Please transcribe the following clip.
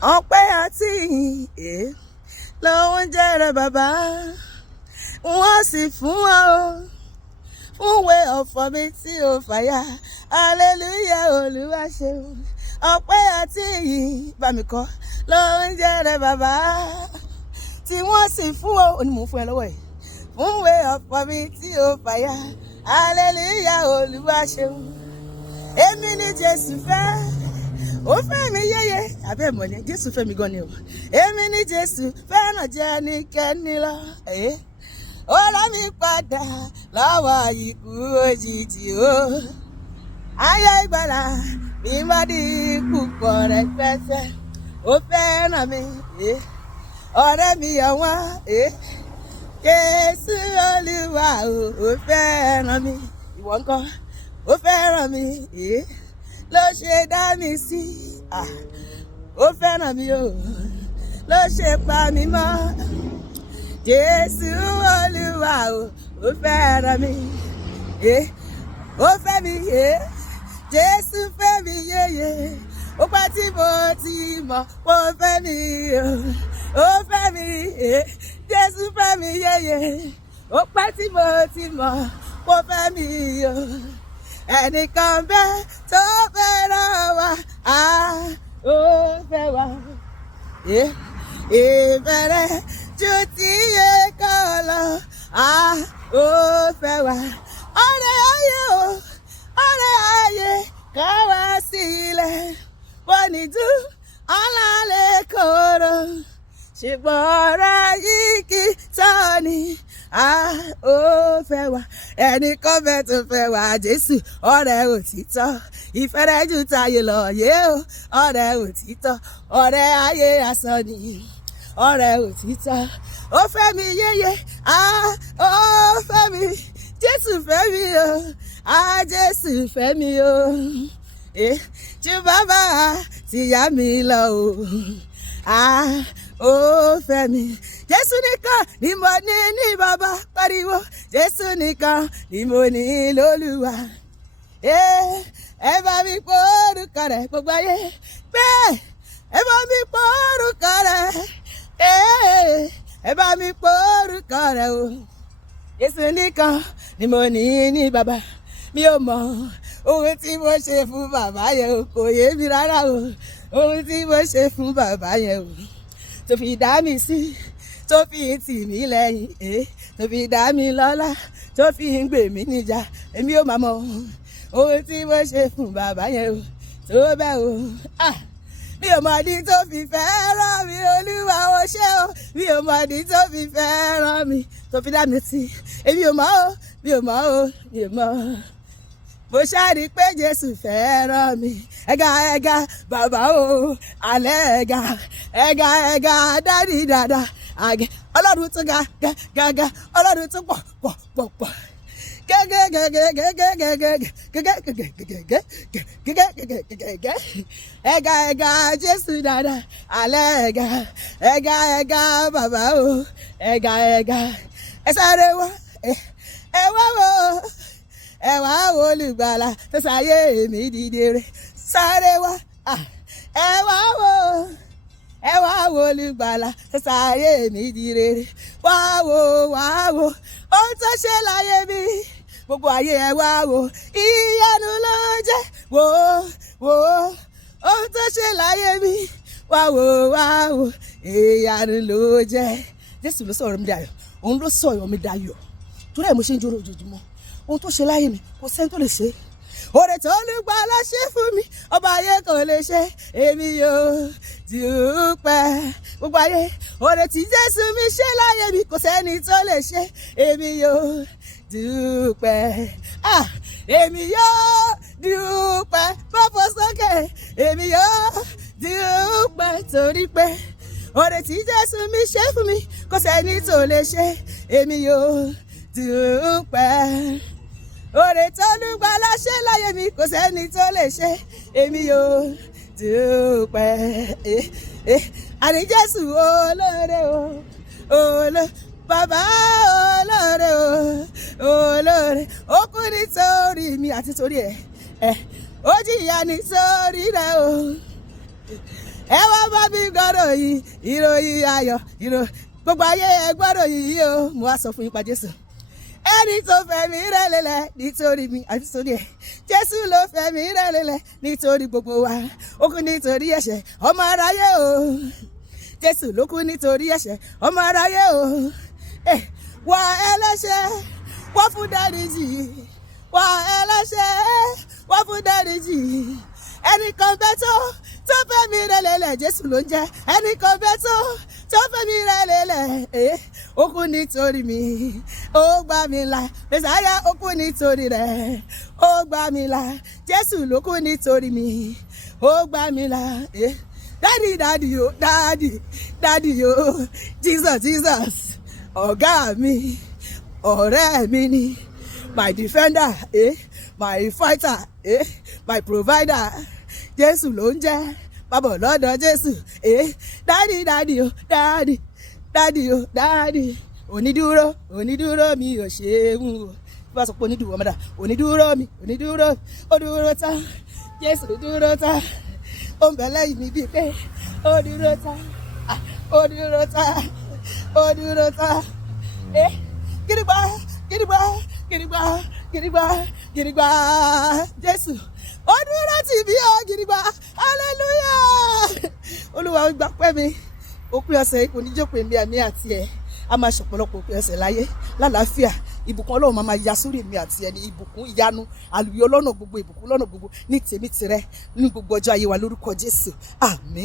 ọpẹ́ àti ìyìn ló ń jẹ́rẹ̀ bàbá wọ́n sì fún wa o fún ìwé ọ̀fọ̀ mi tí ó fàyà hallelujah olúwa ṣeun ọpẹ́ àti ìyìn bá mi kọ́ ló ń jẹ́rẹ̀ bàbá tí wọ́n sì fún o ní mò ń fún ẹ lọ́wọ́ ẹ̀ fún ìwé ọ̀fọ̀ mi tí ó fàyà hallelujah olúwa ṣeun èmi ni Jésù fẹ́ ó fẹ́ mi yéye àbẹ́ mọ̀ ni Jésù fẹ́ mi gan ni o èmi ni Jésù fẹ́ràn jẹ́ ẹnikẹ́ni lọ ó rà mí padà lọ́wọ́ ikú òjijì o ayé ìgbàlà bí má di púpọ̀ rẹpẹtẹ ó fẹ́ràn mi ọ̀rẹ́ mi ọ̀wọ́n Jésù Olúwa ó fẹ́ràn mi ìwọ ńkọ́ ó fẹ́ràn mi ló ṣe dá mi sí ó fẹ́ràn mi o ló ṣe pa mí mọ́ Jésù Olúwa ó fẹ́ràn mi ó fẹ́ mi Jésù fẹ́ mi yéye ó pẹ́ tí mo ti mọ̀ ó fẹ́ mi ó fẹ́ mi Jésù fẹ́ mi yéye ó pẹ́ tí mo ti mọ̀ ó fẹ́ mi ẹnìkan bẹ́ẹ̀ tó fẹ́ràn wa ó fẹ́ wa ìbẹ̀rẹ̀ ju ti yẹ kọ́ lọ ó fẹ́ wa ọ̀rẹ́ ayé o ọ̀rẹ́ ayé ká wá sílẹ̀ wọ́n ní tú ọ̀làlẹ̀ kóró ṣùgbọ́n ọ̀rẹ́ yìí kì í tọ́ ni ó fẹ́ wa ẹnìkan bẹ́ẹ̀ tó fẹ́ wa Jésù ọ̀rẹ́ òtítọ́ ìfẹ́ rẹ̀ jù tayé lọ yé o ọ̀rẹ́ òtítọ́ ọ̀rẹ́ ayé asán ni ọ̀rẹ́ òtítọ́ ó fẹ́ mi yéye ó fẹ́ mi Jésù fẹ́ mi o Jésù fẹ́ mi o ju bàbá tìyá mi lọ ó fẹ́ mi Jésù nìkan ni mo ní bàbá pariwo Jésù nìkan ni mo ní lólúwa ẹ bá mi pọ̀ orúkọ rẹ̀ gbogbo ayé pé ẹ bá mi pọ̀ orúkọ rẹ̀ ẹ bá mi pọ̀ orúkọ rẹ̀ o Jésù nìkan ni mo ní bàbá mi ò mọ̀ ohun tí mo ṣe fún bàbá yẹn o kò yé mi rárá o ohun tí mo ṣe fún bàbá yẹn o tó fi dá mi sí tó fi tì mí lẹ́yìn tó fi dá mi lọ́lá tó fi ń gbè mí níjà èmi ò máa mọ ohun tí mo ṣe fún bàbá yẹn o tó bẹ́ẹ̀ o mi ò mọ̀ ní tó fi fẹ́ràn mi olúwa ó ṣé o mi ò mọ̀ ní tó fi fẹ́ràn mi tó fi dá mi sí èmi ò mọ̀ o mi ò mọ̀ o mi ò mọ̀ mo ṣáàrí pé Jésù fẹ́ràn mi ẹ̀gá bàbá o alẹ́ ẹ̀gá dádì dàda àgẹ̀ ọlọ́run tún ga ọlọ́run tún pọ̀ ẹ̀gá Jésù dàda alẹ́ ẹ̀gá bàbá o ẹ̀gá ẹ sáré wá ẹ wá wò ẹ wá wo olùgbàlà tó ṣayé mi dìde rẹ̀ sáré wá ẹ wá wo olùgbàlà tó ṣayé mi dìde rẹ̀ wá wo ohun tó ṣe láyé mi gbogbo ayé ẹ wá wo ìyanu ló jẹ́ wò ohun tó ṣe láyé mi wá wo ìyanu ló jẹ́ Jésù ló sọ̀rọ̀ mi dayọ̀ òun ló sọ̀rọ̀ mi dayọ̀ torí ẹ̀ mo ṣe ń jóró ojoojúmọ́ ohun tó ṣe láyé mi kò sẹ́ni tó lè ṣe oore tó Olùgbàlà ṣe fún mi ọba ayé kò lè ṣe èmi yóò dúpẹ́ gbogbo ayé oore tí Jésù mi ṣe láyé mi kò sẹ́ni tó lè ṣe èmi yóò dúpẹ́ èmi yóò dúpẹ́ bọ́bọ́ sókè èmi yóò dúpẹ́ torí pé oore tí Jésù mi ṣe fún mi kò sẹ́ni tó lè ṣe èmi yóò dúpẹ́ oore tó Olùgbàlà ṣe láyé mi kò sẹ́ni tó lè ṣe èmi yóò dúpẹ́ àní Jésù olóore bàbá olóore olóore ó kú nítorí mi àti torí ẹ ó jìyà nítorí rẹ ẹ wá bá mi gbọ́dọ̀ yìí ìròyìn ayọ̀ gbogbo ayé ẹ gbọ́dọ̀ yìí o mo wá sọ fún yín pa Jésù ẹni tó fẹ́ mi rẹ̀ lélẹ̀ nítorí mi àti sórí ẹ̀ Jésù ló fẹ́ mi rẹ̀ lélẹ̀ nítorí gbogbo wa ó kú nítorí ẹ̀ṣẹ̀ ọmọ aráyé o Jésù ló kú nítorí ẹ̀ṣẹ̀ ọmọ aráyé o wá ẹlẹ́ṣẹ̀ wá fún dáríjì wá ẹlẹ́ṣẹ̀ wá fún dáríjì ẹnìkan bẹ́ tó fẹ́ mi rẹ̀ lélẹ̀ Jésù ló ń jẹ́ ẹnìkan bẹ́ tó fẹ́ mi rẹ̀ lélẹ̀ ó kú nítorí mi ó gbà mí là Mèsáyà ó kú nítorí rẹ̀ ó gbà mí là Jésù ló kú nítorí mi ó gbà mí là dádì yo dádì yo Jesus ọ̀gá mi ọ̀rẹ́ mi ni my defender my fighter my provider Jésù ló ń jẹ́ bàbá lọ́dọ̀ Jésù dádì yo dádì onídúró mi ò ṣeun o bí wọ́n sọ pé onídùúró ọmọdà onídúró mi ó dúró tán Jésù dúró tán ó ń bẹ lẹ́yìn mi bíi pé ó dúró tán gidigba Jésù ó dúró tì mí ó gidigba hallelujah Olúwa ó gbà pẹ́ mi òpin ọ̀sẹ̀ kò ní jókòó èmi àmì àti ẹ̀ a máa ṣọ̀pọ̀lọpọ̀ òpin ọ̀sẹ̀ láyé lálàáfíà ìbùkún Ọlọ́run máa ya sórí èmi àti ẹni ìbùkún ìyanu àlùyọ lọ́nà gbogbo ìbùkún lọ́nà gbogbo ní tèmi tìrẹ ní gbogbo ọjọ́ ayé wa lórúkọ Jésù àmín.